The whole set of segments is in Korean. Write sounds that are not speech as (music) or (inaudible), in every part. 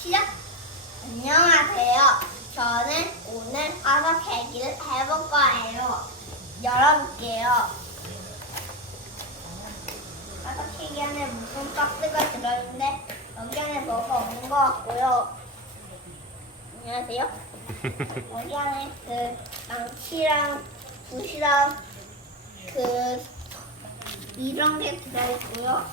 시작! 안녕하세요. 저는 오늘 화석 계기를 해볼 거예요. 열어볼게요. 화석 계기 안에 무슨 박스가 들어있는데 여기 안에 뭐가 없는 것 같고요. 안녕하세요. (laughs) 여기 안에 그 망치랑 붓이랑 그 이런 게 들어있고요.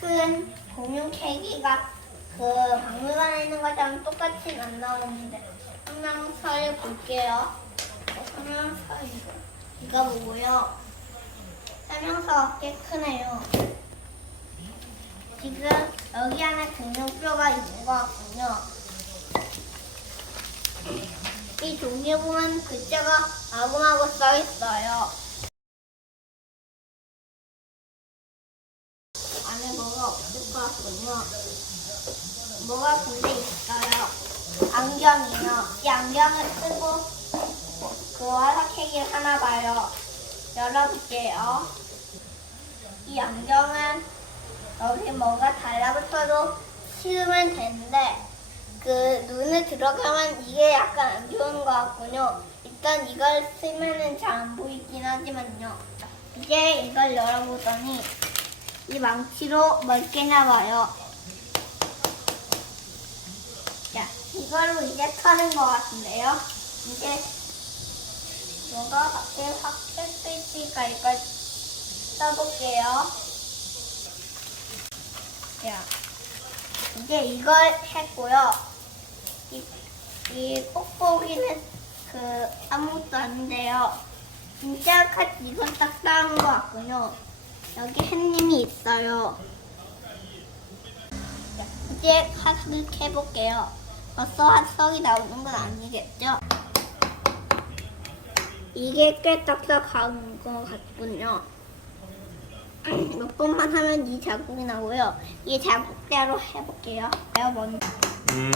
큰 공룡 케이크가 그 박물관에 있는 것처럼 똑같이 안 나오는데 설명서를 볼게요. 어, 설명서 이거 이거 보고요. 설명서가 꽤 크네요. 지금 여기 안에 공룡뼈가 있는 것 같군요. 이 종이에 보면 글자가 마구마구 써 있어요. 안에 뭐가 없을 것 같군요. 뭐가 근데 있어요. 이 안경을 쓰고 그 화석 케이크를 하나 봐요. 열어볼게요. 이 안경은 여기 뭐가 달라붙어도 씌우면 되는데 그 눈에 들어가면 이게 약간 안 좋은 것 같군요. 일단 이걸 쓰면은 잘 안 보이긴 하지만요. 이제 이걸 열어보더니 이 망치로 몇 개나 봐요. 자, 이걸로 이제 터는 것 같은데요. 이제 뭐가 밖에 확 있을까 이걸 써볼게요. 자, 이제 이걸 했고요. 이, 이 뽁뽁이는 그 아무것도 아닌데요. 진짜 카드 이건 딱 따은 것 같군요. 여기 햇님이 있어요. 자, 이제 화석을 캐볼게요. 벌써 화석이 나오는 건 아니겠죠? 이게 꽤 딱딱한 것 같군요. (clears throat) 몇 번만 하면 이 자국이 나고요. 이 자국대로 해볼게요. 내가 먼저 음,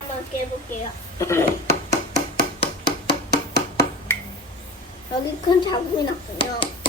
한번 깨볼게요. (clears throat) 여기 큰 자국이 났군요.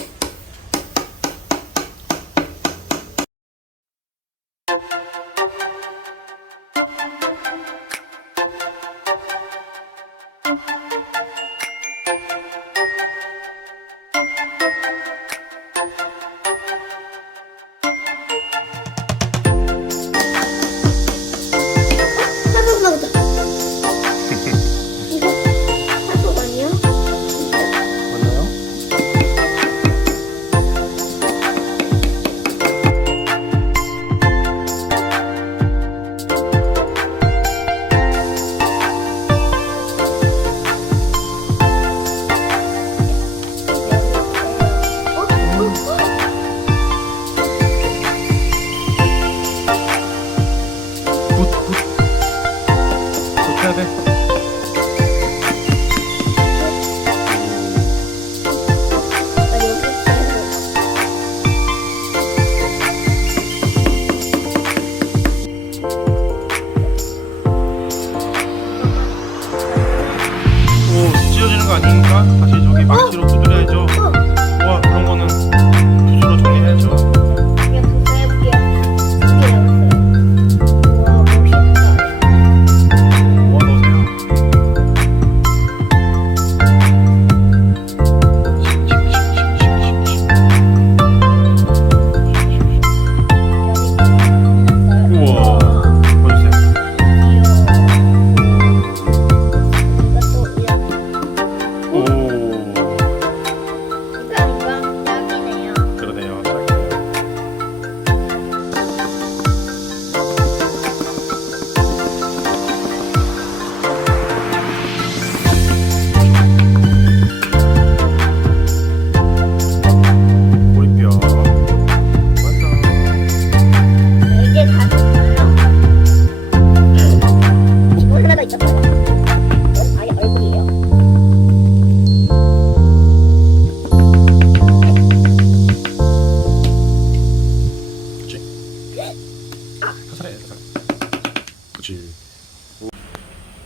붓 해야 그치? 사살해, 사살. 그치. 오.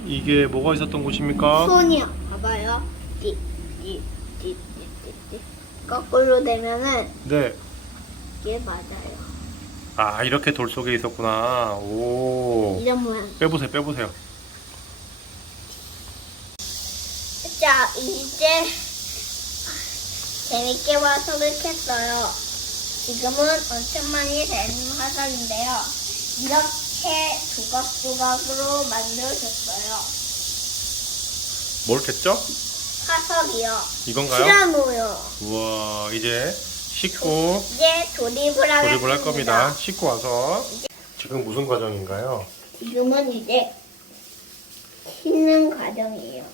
이게 뭐가 있었던 곳입니까? 손이요. 봐봐요. 띠, 띠, 띠, 띠, 띠, 띠. 거꾸로 되면은 네. 이게 맞아요. 아 이렇게 돌 속에 있었구나. 오. 이런 모양. 빼보세요, 빼보세요. 자, 이제 재밌게 화석을 캤어요. 지금은 엄청 많이 된 화석인데요. 이렇게 조각조각으로 만들어졌어요. 뭘 캤죠? 화석이요. 이건가요? 피라노요. 우와 이제 씻고 이제 조립을 하겠습니다. 조립을 할 겁니다. 씻고 와서 지금 무슨 과정인가요? 지금은 이제 씻는 과정이에요.